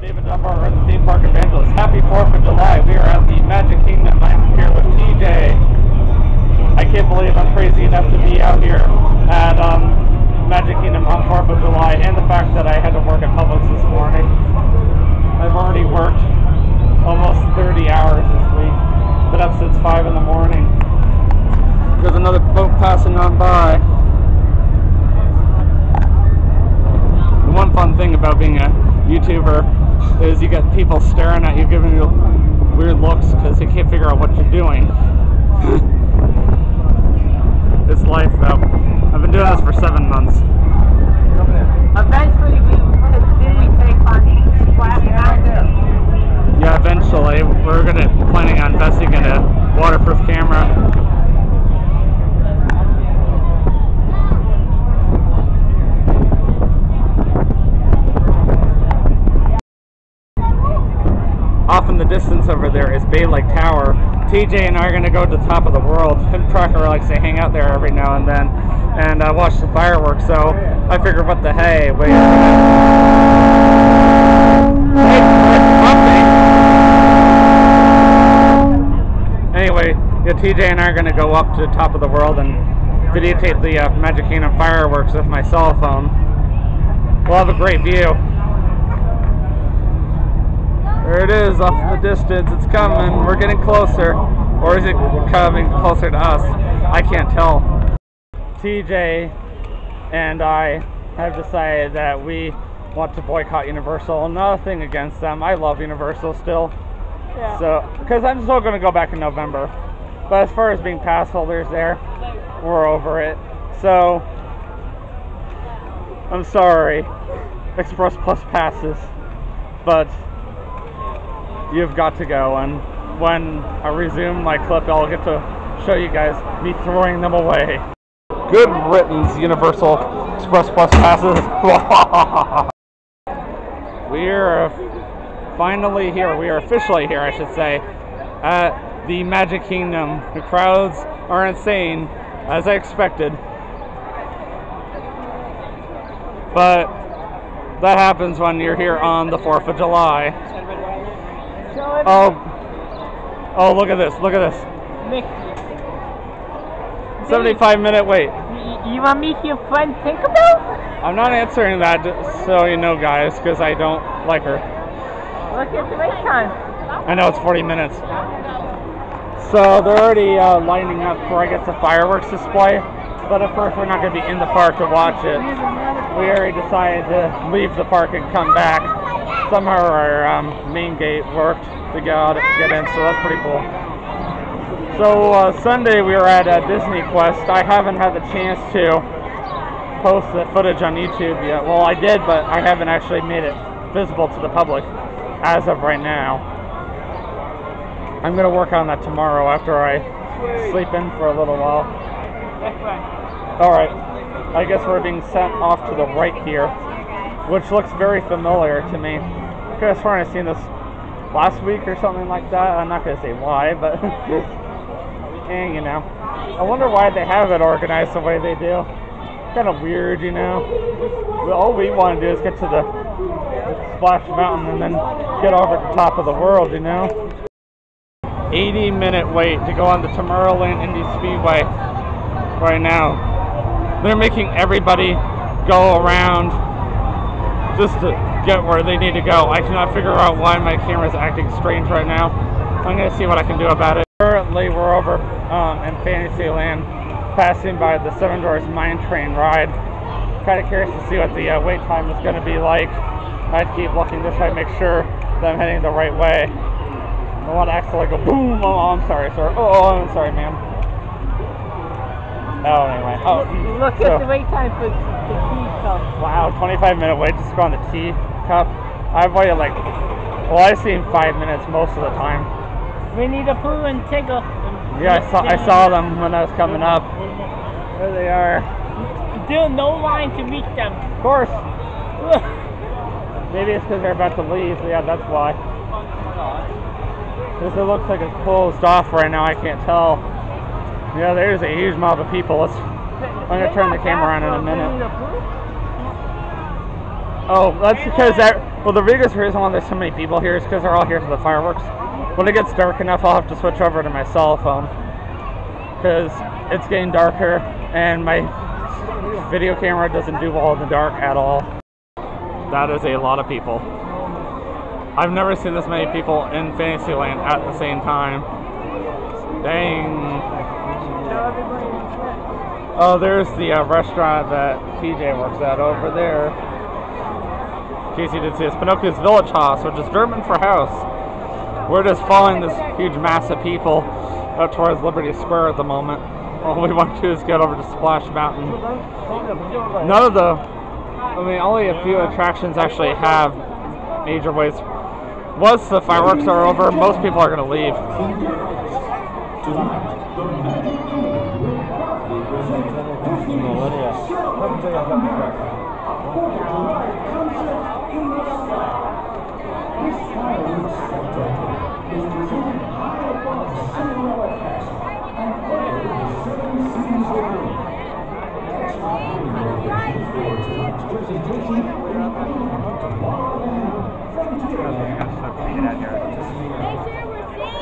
David Dunbar, the theme park evangelist. Happy 4th of July. We are at the Magic Kingdom. I'm here with TJ. I can't believe I'm crazy enough to be out here at Magic Kingdom on 4th of July, and the fact that I had to work at Publix this morning. I've already worked almost 30 hours this week. Been up since 5 in the morning. There's another boat passing on by. The one fun thing about being a YouTuber is you get people staring at you, giving you weird looks because they can't figure out what you're doing. It's life though. I've been doing this for 7 months. Eventually we could take on Splash Mountain. Yeah, eventually. We're planning on investing in a waterproof camera. Off in the distance over there is Bay Lake Tower. TJ and I are going to go to the top of the world. Him and Trucker likes to hang out there every now and then and watch the fireworks, so I figured, what the hey, wait a minute. Anyway, yeah, TJ and I are going to go up to the top of the world and videotape the Magic Kingdom fireworks with my cell phone. We'll have a great view. There it is, off in the distance. It's coming. We're getting closer. Or is it coming closer to us? I can't tell. TJ and I have decided that we want to boycott Universal. Nothing against them. I love Universal still. Yeah. So, because I'm still going to go back in November. But as far as being pass holders there, we're over it. So, I'm sorry, Express Plus passes. But you've got to go, and when I resume my clip, I'll get to show you guys me throwing them away. Good riddance, Universal Express Plus passes. We are finally here. We are officially here, I should say, at the Magic Kingdom. The crowds are insane, as I expected. But that happens when you're here on the 4th of July. Oh, look at this, look at this. Nick, 75-minute wait. You want me to your friend Tinkerbell? I'm not answering that, so you know, guys, because I don't like her. Look at the wait time. I know, it's 40 minutes. So they're already lining up for, I guess, the fireworks display. But at first, we're not going to be in the park to watch it. We already decided to leave the park and come back. Somehow our main gate worked to get in, so that's pretty cool. So Sunday we were at Disney Quest. I haven't had the chance to post the footage on YouTube yet. Well, I did, but I haven't actually made it visible to the public as of right now. I'm going to work on that tomorrow after I sleep in for a little while. Alright, I guess we're being sent off to the right here, which looks very familiar to me. I could have sworn I've seen this last week or something like that. I'm not going to say why, but and you know, I wonder why they have it organized the way they do. Kind of weird, you know. All we want to do is get to the Splash Mountain and then get over to the top of the world, you know. 80-minute wait to go on the Tomorrowland Indy Speedway right now. They're making everybody go around just to get where they need to go. I cannot figure out why my camera's acting strange right now. I'm going to see what I can do about it. Currently, we're over in Fantasyland, passing by the Seven Dwarfs Mine Train ride. Kind of curious to see what the wait time is going to be like. I keep looking this way, make sure that I'm heading the right way. I want to accidentally go boom. Oh, I'm sorry, sir. Oh, I'm sorry, ma'am. Oh, anyway. Oh, look at the wait time for the teacup. Wow, 25-minute wait just to go on the teacup. I've waited like, well, I've seen 5 minutes most of the time. Winnie the Pooh and Tigger. Yeah, I saw them when I was coming up. There they are. There's no line to reach them. Of course. Maybe it's because they're about to leave. Yeah, that's why. Because it looks like it's closed off right now. I can't tell. Yeah, there's a huge mob of people. I'm going to turn the camera on in a minute. Oh, that's because Well, the biggest reason why there's so many people here is because they're all here for the fireworks. When it gets dark enough, I'll have to switch over to my cell phone because it's getting darker and my video camera doesn't do well in the dark at all. That is a lot of people. I've never seen this many people in Fantasyland at the same time. Dang. Oh, there's the restaurant that TJ works at over there. In case you didn't see, it's Pinocchio's Village House, which is German for house. We're just following this huge mass of people up towards Liberty Square at the moment. All we want to do is get over to Splash Mountain. None of the, only a few attractions actually have major ways. Once the fireworks are over, most people are going to leave.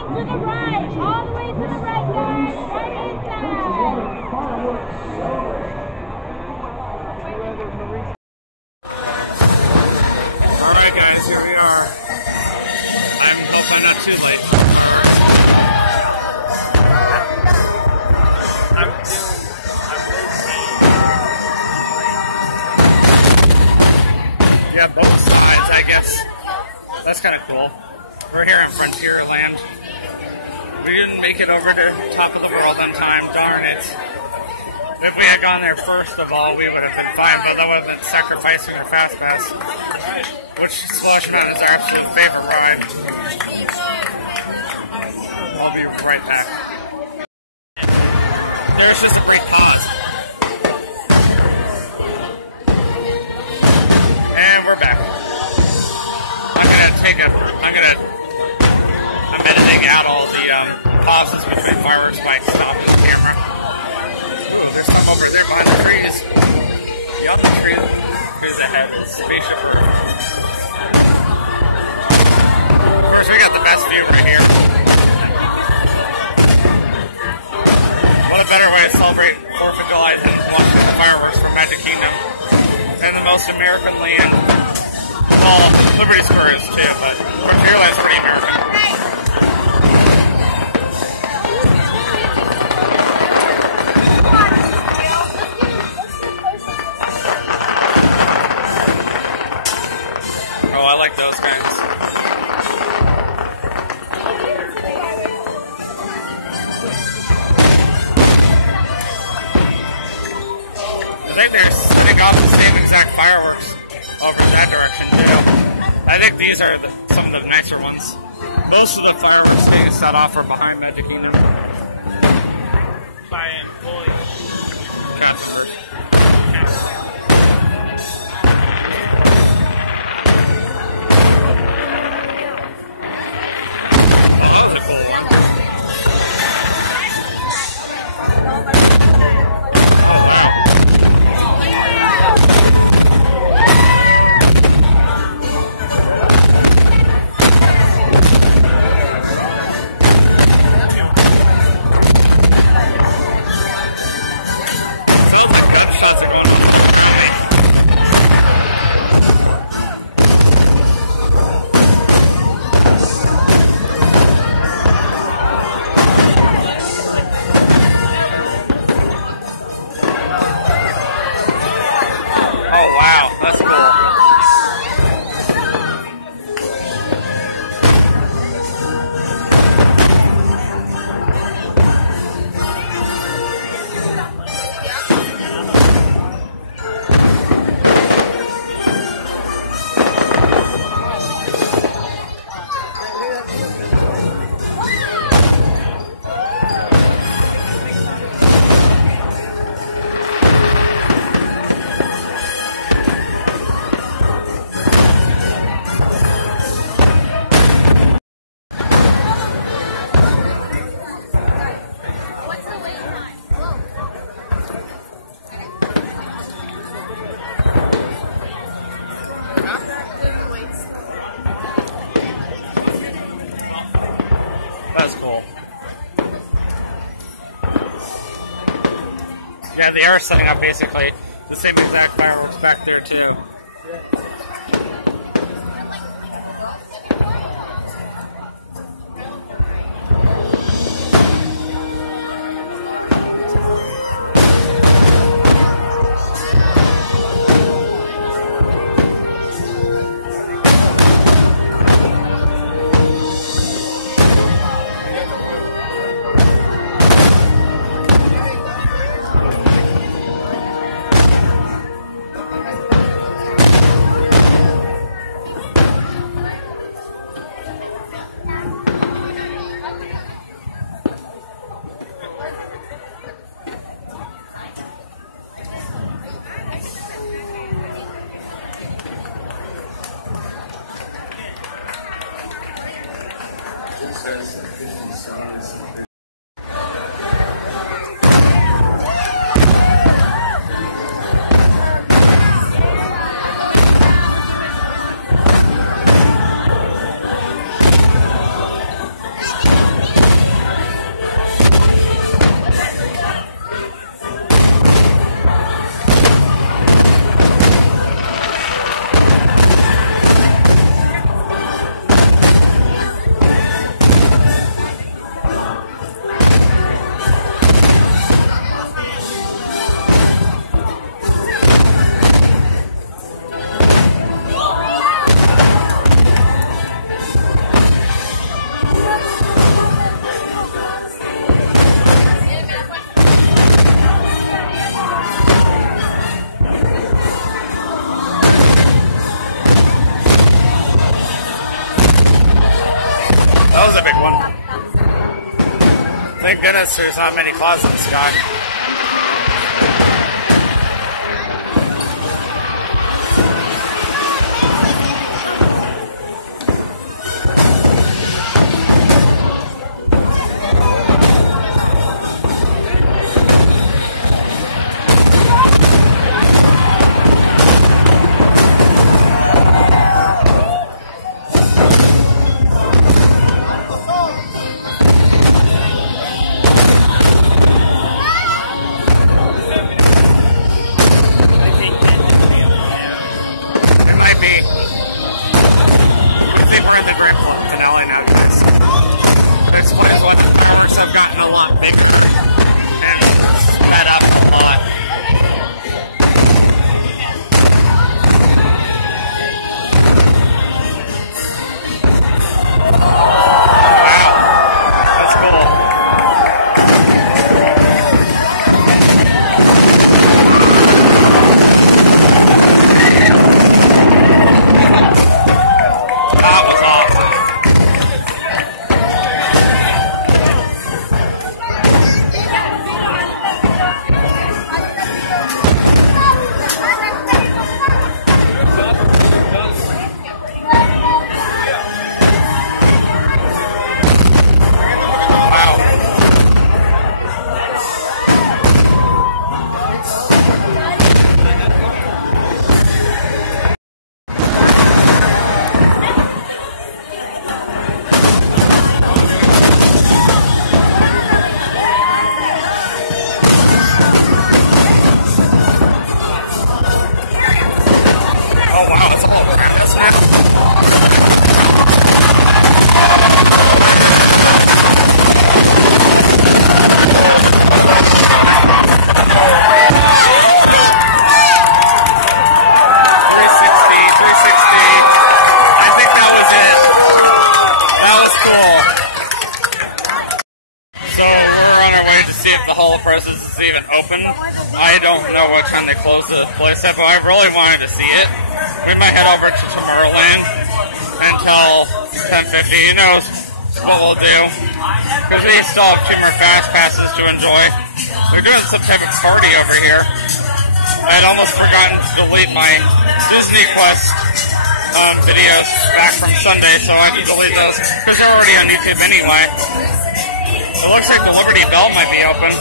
To the right, all the way to the right, guys. Right inside. Alright guys, here we are. I hope I'm not too late. Yeah, both sides, I guess. That's kind of cool. We're here in Frontierland. We didn't make it over to top of the world on time, darn it. If we had gone there first of all, we would have been fine, but that would have been sacrificing our fast pass, which Splash Mountain is our absolute favorite ride. I'll be right back. There's just a brief pause. And we're back. I'm editing out all the pauses between fireworks by stopping the camera. Ooh, there's some over there behind the trees. Beyond the trees, there's a spaceship. Of course, we got the best view right here. What a better way to celebrate 4th of July than watching the fireworks from Magic Kingdom. And the most American land. Well, Liberty Square is too, but Frontierland's pretty American. Oh, I like those kinds. I think they're setting off the same exact fireworks over in that direction too. I think these are some of the nicer ones. Most of the fireworks being set off are behind Magic Kingdom. By employees. Cast members. That was a cool one. Yeah, they are setting up basically the same exact fireworks back there too. That was a big one. Thank goodness there's not many clouds in the sky. Have gotten a lot bigger and sped up a lot. Wow, that's cool. That was awesome. Process is even open. I don't know what time they close the place at, but I really wanted to see it. We might head over to Tomorrowland until 10:50. Who knows what we'll do? Because we still have 2 more fast passes to enjoy. They're doing some type of party over here. I had almost forgotten to delete my Disney Quest videos back from Sunday, so I can delete those because they're already on YouTube anyway. It looks like the Liberty Bell might be open.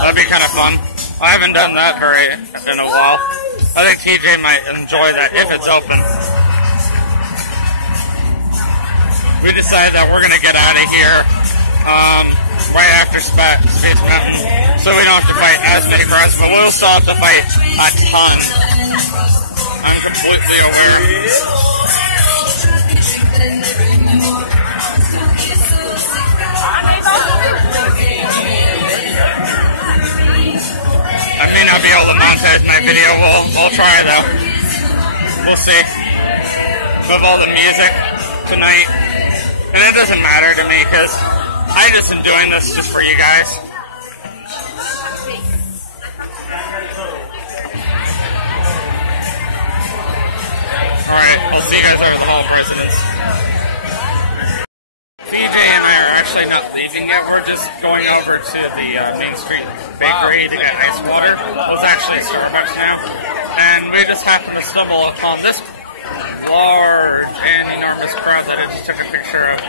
That'd be kind of fun. I haven't done that in a while. I think TJ might enjoy that if it's open. We decided that we're going to get out of here. right after Space Mountain, so we don't have to fight as many crowds, but we'll still have to fight a ton. I'm completely aware. I may not be able to montage my video. We'll try though. We'll see. With all the music tonight, and it doesn't matter to me because I just am doing this just for you guys. All right, I'll see you guys over the Hall of Presidents. CJ and I are actually not leaving yet. We're just going over to the Main Street Bakery to get ice water. It was actually a Starbucks now. And we just happened to stumble upon this large and enormous crowd that I just took a picture of.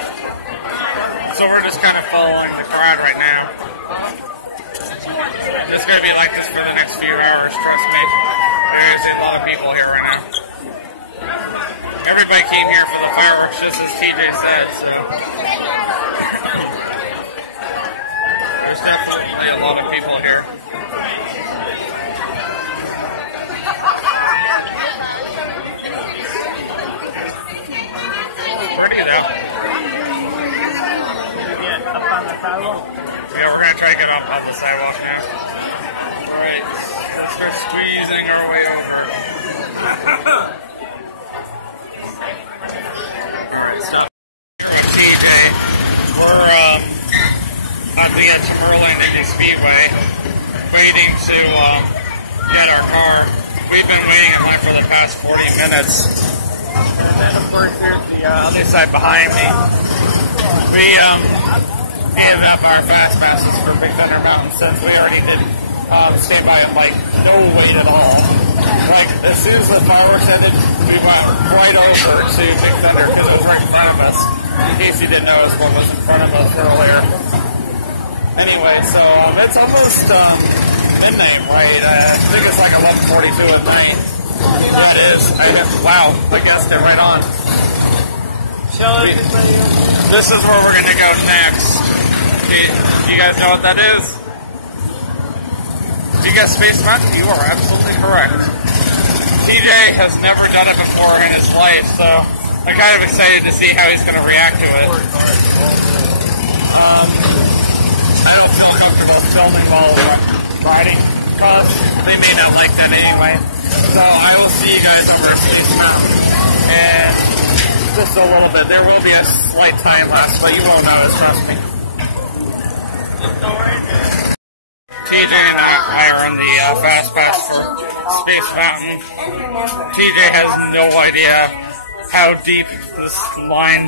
So we're just kind of following the crowd right now. It's going to be like this for the next few hours, trust me. There's a lot of people here right now. Everybody came here for the fireworks, just as TJ said, so. There's definitely a lot of people here. Pretty though. Get up on the sidewalk? Yeah, we're going to try to get up on the sidewalk now. Alright, let's start squeezing our way over. Alright, stop. TJ, we're at the edge of Burlington Speedway, waiting to get our car. We've been waiting in line for the past 40 minutes. And then of course here's the other side behind me. We handed up our fast passes for Big Thunder Mountain since we already did stand by at like no wait at all. Like as soon as the fireworks ended, we went right over to Big Thunder because it was right in front of us. In case you didn't notice what was in front of us earlier. Anyway, so it's almost midnight, right? I think it's like 11:42 at night. That is, I guess, wow, I guessed it right on. This is where we're going to go next. Do you guys know what that is? Do you guys Space Mountain? You are absolutely correct. TJ has never done it before in his life, so I'm kind of excited to see how he's going to react to it. I don't feel comfortable filming while riding, because they may not like that anyway. So I will see you guys over at Space Mountain, and just a little bit. There will be a slight time lapse, but you won't notice, trust me. TJ and I are in the Fast Pass for Space Mountain. TJ has no idea how deep this line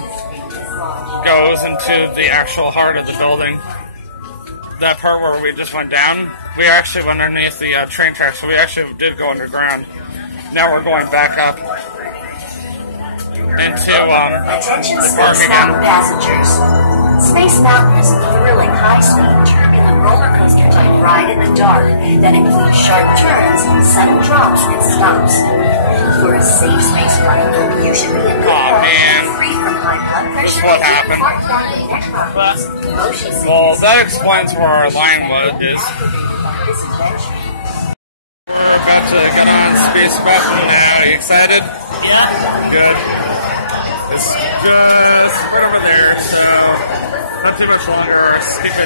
goes into the actual heart of the building. That part where we just went down, we actually went underneath the train tracks, so we actually did go underground. Now we're going back up into the park again. Passengers. Space Mountain is a thrilling high-speed, turbulent roller coaster type ride in the dark that includes sharp turns, sudden drops, and stops. For a safe space flight, you should be in free from high blood pressure. That's what happened. Well, that explains where our line is. We're about to get on Space Mountain now. Are you excited? Yeah. Good. It's just right over there, so not too much longer. Our stupid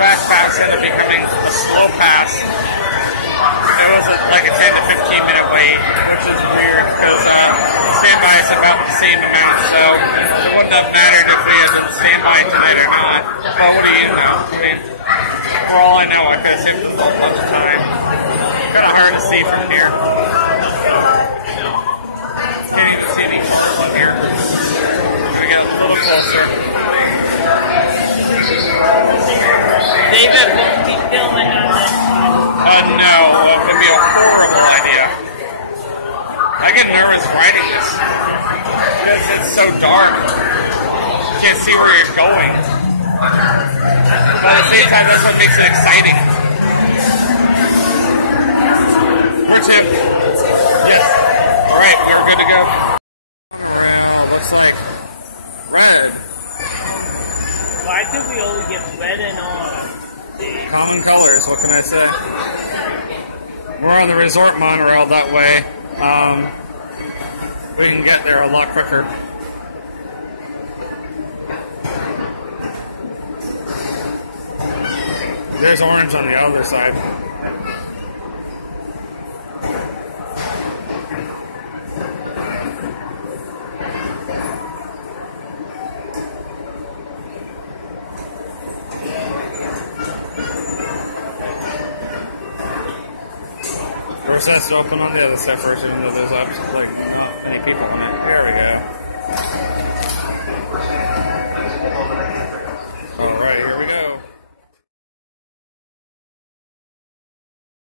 fast pass ended up becoming a slow pass. It was like a 10 to 15 minute wait, which is weird because standby is about the same amount, so it wouldn't have mattered if we had been standby tonight or not. But what do you know? I mean, for all I know, I could have saved a whole bunch of time. Kind of hard to see from here. Can't even see any from here. I'm gonna get a little closer. David, won't be filming on this. No, that could be a horrible idea. I get nervous riding this because it's so dark. You can't see where you're going. But at the same time, that's what makes it exciting. Where's him? Yes. Alright, we're good to go. Looks like red. Why did we only get red and orange? We're on the resort monorail that way. We can get there a lot quicker. There's orange on the other side. Of course, that's open on the other side first, even though there's absolutely not many people in it. There we go.